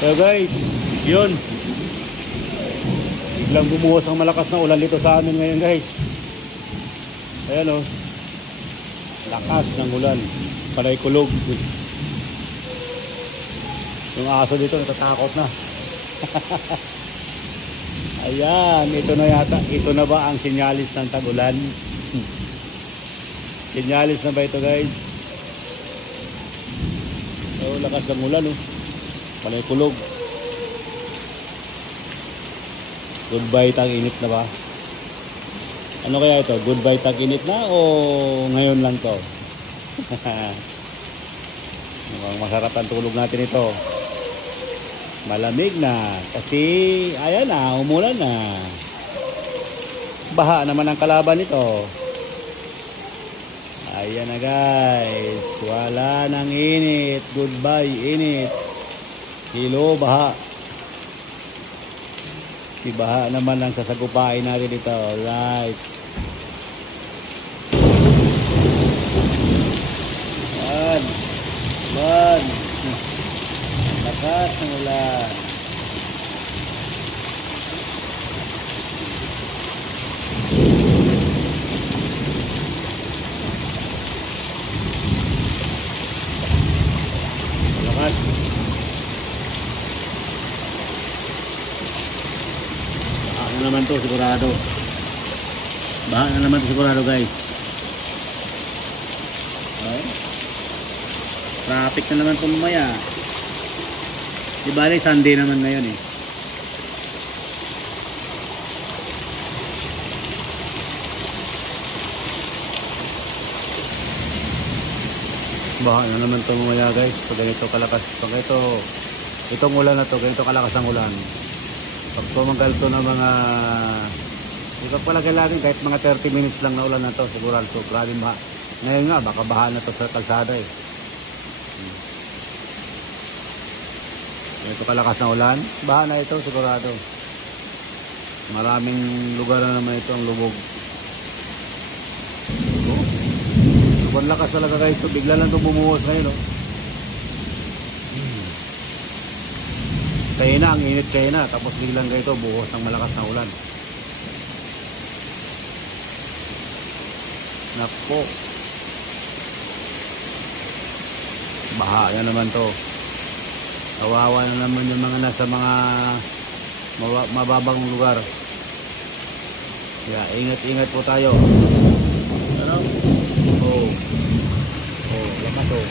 So guys, yun. Biglang bumuhos ang malakas na ulan dito sa amin ngayon guys. Ayan o. Lakas ng ulan. Panay kulog. Yung aso dito natatakot na. Ayan, ito na yata. Ito na ba ang sinyalis ng tag-ulan? Sinyalis na ba ito guys? So, lakas ng ulan oh. Panay kulog. Goodbye tag-init na ba? Ano kaya ito? Goodbye tag-init na o ngayon lang to? Mukhang masarap ang tulog natin ito. Malamig na kasi ayan na, umulan na. Baha naman ang kalaban nito. Ayan na guys, wala nang init. Goodbye init. Hello baha. Si baha naman ang sasagupain natin dito. Alright. Man. Lakas ng ulan. Lakas. Baha na naman to sigurado. Baha na naman to sigurado guys. Traffic na naman po mamaya. Di bali Sunday naman ngayon eh. Baha na naman ito mamaya guys. Pag ganito kalakas. Pag itong ulan na to, ganito kalakas ang ulan. Pag tumagal to ng mga ipagpalagay natin kahit mga 30 minutes lang na ulan na to, sigurado so grabe baha. Ngayon nga baka baha na to sa kalsada eh. Ito kalakas na ulan, baha na ito sigurado. Maraming lugar na naman ito ang lubog. Sobrang lakas talaga guys ito, bigla lang ito bumuhos ngayon oh. Kaya na, ang init kaya na, tapos biglang ganito buhos ng malakas na ulan. Nako, baha na naman to. Kawawa na naman yung mga nasa mga mababang lugar. Kaya ingat-ingat po tayo. Ano? Oh, lakas oh.